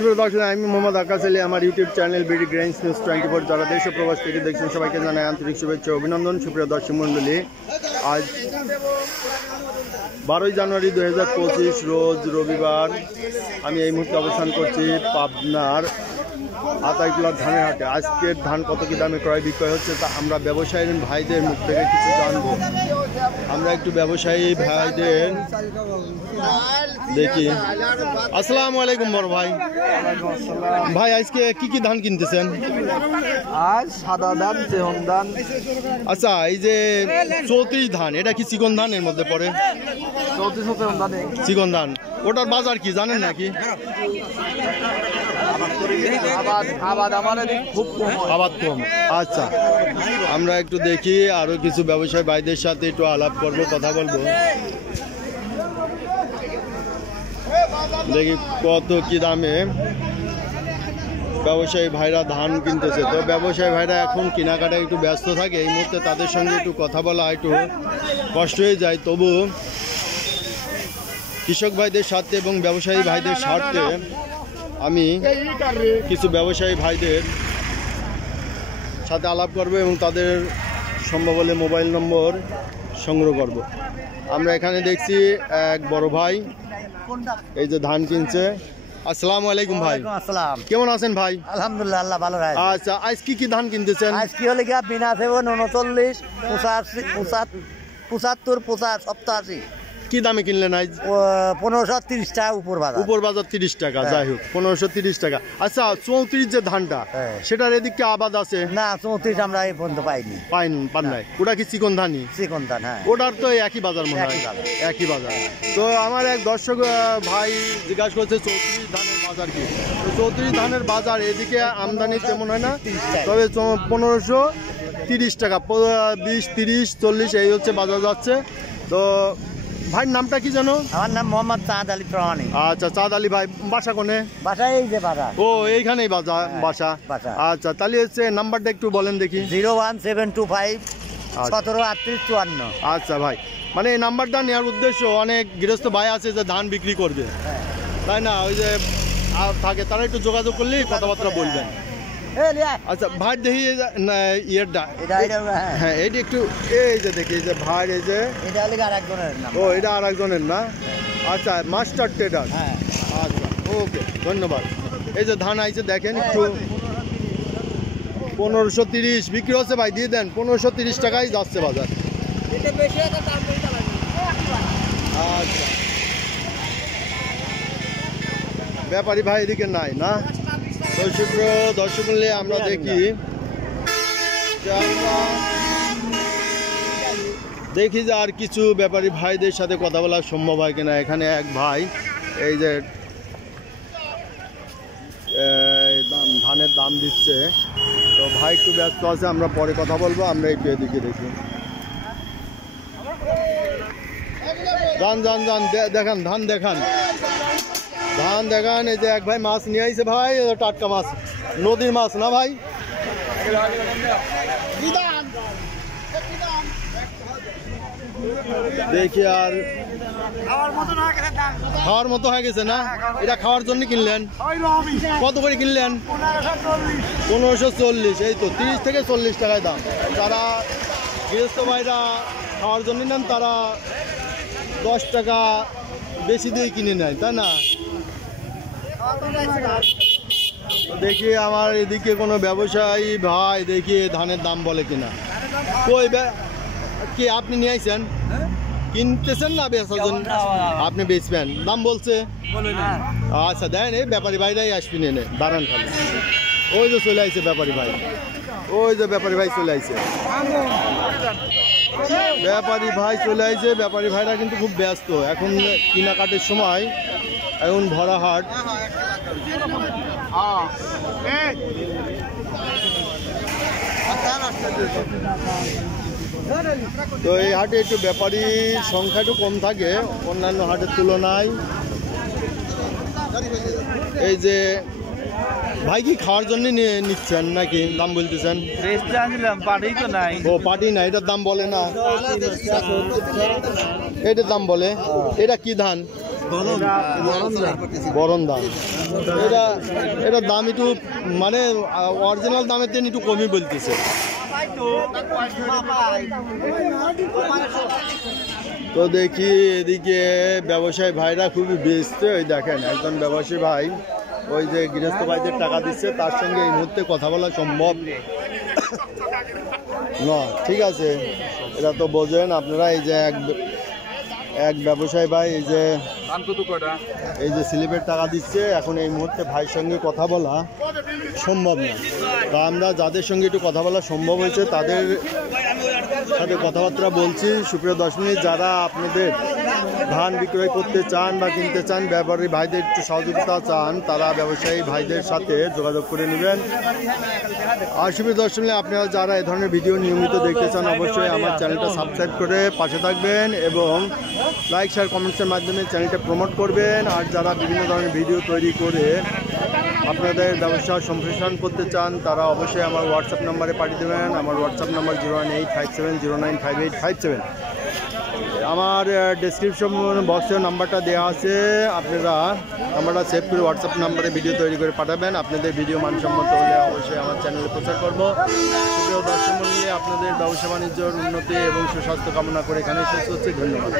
সুপ্রিয় দর্শক, আমি মোহাম্মদ আকাশ আলী। আমার YouTube channel BD grains news 24 যারা দেশ ও প্রবাস থেকে দেখছেন সবাইকে জানাই আন্তরিক শুভেচ্ছা অভিনন্দন। সুপ্রিয় দর্শক মণ্ডলী, আজ 12 জানুয়ারি 2025 রোজ রবিবার। আমি এই মুহূর্তে অবস্থান করছি পাবনার আতাইকুলা ধানের হাটে। আজকের ধান কত কি দামে ক্রয় বিক্রয় হচ্ছে তা আমরা ব্যবসায়ী ভাইদের মুখ থেকে কিছু জানবো। আমরা একটু ব্যবসায়ী ভাইদের দেখি। আসসালামু আলাইকুম বড় ভাই। ভাই আজকে কি কি ধান কিনতেছেন? আজ সাদা ধান, চেহন ধান। আচ্ছা, এই যে 34 ধান, এটা কি চিকন ধানের মধ্যে পড়ে? 34 ধান চিকন ধান, ওটার বাজার কি জানেন নাকি? আবাদ কম। আচ্ছা, আমরা একটু দেখি, আরো কিছু ব্যবসায়ী ভাইদের সাথে একটু আলাপ করবো, কথা বলবো, দেখি কত কি দামে ব্যবসায়ী ভাইরা ধান কিনতেছে। তো ব্যবসায়ী ভাইরা এখন কেনাকাটায় একটু ব্যস্ত থাকে, এই মুহূর্তে তাদের সঙ্গে একটু কথা বলা একটু কষ্ট হয়ে যায়। তবু কৃষক ভাইদের স্বার্থে এবং ব্যবসায়ী ভাইদের স্বার্থে আমি কিছু ব্যবসায়ী ভাইদের সাথে আলাপ করব এবং তাদের সম্ভব হলে মোবাইল নম্বর সংগ্রহ করব। আমরা এখানে দেখছি এক বড় ভাই এই যে ধান কিনছে। আসসালামু আলাইকুম ভাই। আসসালাম, কেমন আছেন ভাই? আলহামদুলিল্লাহ, আল্লাহ ভালো রাখে। আচ্ছা, আজ কি কি ধান কিনতেছেন? আজ কি হলে গিয়া বিনা সেবন 39, 85, 75, 87। কি দামে কিনলেন আজ? 1530 টাকা উপর বাজার। উপর বাজার 30 টাকা, যাই হোক 1530 টাকা। আচ্ছা, 34 যে ধানটা সেটার এদিকে আবাদ আছে না? 34 আমরা এই পর্যন্ত পাইনি। পান নাই। ওটা কি চিকন ধানই? চিকন ধান, হ্যাঁ। ওটার তো একই বাজার মনে হয়, একই বাজার। তো আমার এক দর্শক ভাই জিজ্ঞাসা করছে 34 ধানের বাজার কি। তো 34 ধানের বাজার এদিকে আমদানি তেমন হয় না, তবে 1530 টাকা, 20, 30, 40 এই হচ্ছে বাজার যাচ্ছে। তো ভাইয়ের নামটা কি জানো? আমার নাম মোহাম্মদ চাঁদ আলী প্রামাণিক। আচ্ছা, চাঁদ আলী ভাই, বাসা কোনে? বাসা এই যে বাজার। ও, এইখানেই বাসা। আচ্ছা, তাহলে হচ্ছে নাম্বারটা একটু বলেন দেখি। 01725 173854। আচ্ছা ভাই, মানে এই নাম্বারটা নেওয়ার উদ্দেশ্য, অনেক গৃহস্থ ভাই আছে যে ধান বিক্রি করবে, তাই না? ওই যে থাকে, তারা একটু যোগাযোগ করলে কথাবার্তা বলবেন। আচ্ছা ভাই, দেখি ইয়েরটা, হ্যাঁ এইটা একটু, এই যে দেখি এই যে ভাই, এই যে ও এটা আর একজনের না? আচ্ছা, মাস্টার ট্রেডার। আচ্ছা, ওকে, ধন্যবাদ। এই যে ধান আইছে দেখেন একটু, 1530 বিক্রি হচ্ছে ভাই, দিয়ে দেন। 1530 টাকাই যাচ্ছে বাজার। আচ্ছা, ব্যাপারী ভাই এদিকে নাই না? দর্শক মিলে আমরা দেখি যে আর কিছু ব্যাপারী ভাইদের সাথে কথা বলা সম্ভব হয় কিনা। এখানে এক ভাই এই যে ধানের দাম দিচ্ছে, তো ভাই একটু ব্যস্ত আছে, আমরা পরে কথা বলবো। আমরা একটু এদিকে দেখি, যান দেখান, ধান দেখান। এই যে এক ভাই মাছ নিয়ে আইছে ভাই, টাটকা মাছ, নদীর মাছ না ভাই? দেখি, আর খাওয়ার মতো হয়ে গেছে না? এটা খাওয়ার জন্য কিনলেন? কত করে কিনলেন? 1540। এই তো 30 থেকে 40 টাকায় দাম। যারা গৃহস্থ ভাইরা খাওয়ার জন্য নেন তারা 10 টাকা বেশি দিয়ে কিনে নেয়, তাই না? দেখি আমার এদিকে কোনো ব্যবসায়ী ভাই দেখি ধানের দাম বলে কিনা। কই কি আপনি নিয়ে আইছেন? কিনতেছেন না বেচার জন্য? আপনি বেচবেন, দাম বলছে? আচ্ছা, দেন, এই ব্যাপারী ভাইরাই আসবেন, এনে দাঁড়ান খালি। ওই যে চলে আইছে ব্যাপারী ভাই, ওই যে ব্যাপারী ভাই চলে আইছে। ব্যাপারী ভাই চলে আইছে। ব্যাপারী ভাইরা কিন্তু খুব ব্যস্ত এখন, কেনাকাটির সময়, এখন ভরা হাট। তো এই হাটে একটু ব্যাপারীর সংখ্যা একটু কম থাকে অন্যান্য হাটের তুলনায়। এই যে ভাই কি খাওয়ার জন্য নিচ্ছেন নাকি দাম বলতেছেন? ও, পাটি না, এটার দাম বলে না, এটার দাম বলে। এটা কি ধান? বরণ ধান। এটা এটা দাম একটু মানে অরিজিনাল দামের থেকে একটু কমই বলতেছে। তো দেখি এদিকে ব্যবসায়ী ভাইরা খুবই ব্যস্ত। ওই দেখেন একজন ব্যবসায়ী ভাই ওই যে গৃহস্থ ভাইদের টাকা দিচ্ছে, তার সঙ্গে এই মুহূর্তে কথা বলা সম্ভব না। ঠিক আছে, এটা তো বোঝেন আপনারা। এই যে এক ব্যবসায়ী ভাই এই যে স্লিপের টাকা দিচ্ছে, এখন এই মুহূর্তে ভাইয়ের সঙ্গে কথা বলা সম্ভব না। তা আমরা যাদের সঙ্গে একটু কথা বলা সম্ভব হয়েছে তাদের সাথে কথাবার্তা বলছি। সুপ্রিয় দর্শক, যারা আপনাদের ধান বিক্রয় করতে চান বা কিনতে চান, ব্যাপারী ভাইদের একটু সহযোগিতা চান, তারা ব্যবসায়ী ভাইদের সাথে যোগাযোগ করে নেবেন। আর সুপ্রিয় দর্শক, আপনারা যারা এই ধরনের ভিডিও নিয়মিত দেখতে চান, অবশ্যই আমার চ্যানেলটা সাবস্ক্রাইব করে পাশে থাকবেন এবং লাইক শেয়ার কমেন্টসের মাধ্যমে চ্যানেলটা প্রমোট করবেন। আর যারা বিভিন্ন ধরনের ভিডিও তৈরি করে আপনাদের ব্যবসা সম্প্রসারণ করতে চান, তারা অবশ্যই আমার হোয়াটসঅ্যাপ নাম্বারে পাঠিয়ে দেবেন। আমার হোয়াটসঅ্যাপ নাম্বার 01857095857। আমার ডেসক্রিপশন বক্সে নাম্বারটা দেওয়া আছে, আপনারা নাম্বারটা সেভ করে হোয়াটসঅ্যাপ নাম্বারে ভিডিও তৈরি করে পাঠাবেন। আপনাদের ভিডিও মানসম্মত হলে অবশ্যই আমার চ্যানেলে প্রচার করবো। সুপ্রিয় দর্শক মণ্ডলী, আপনাদের ব্যবসা বাণিজ্যের উন্নতি এবং সুস্বাস্থ্য কামনা করে এখানে শেষ করছি। ধন্যবাদ।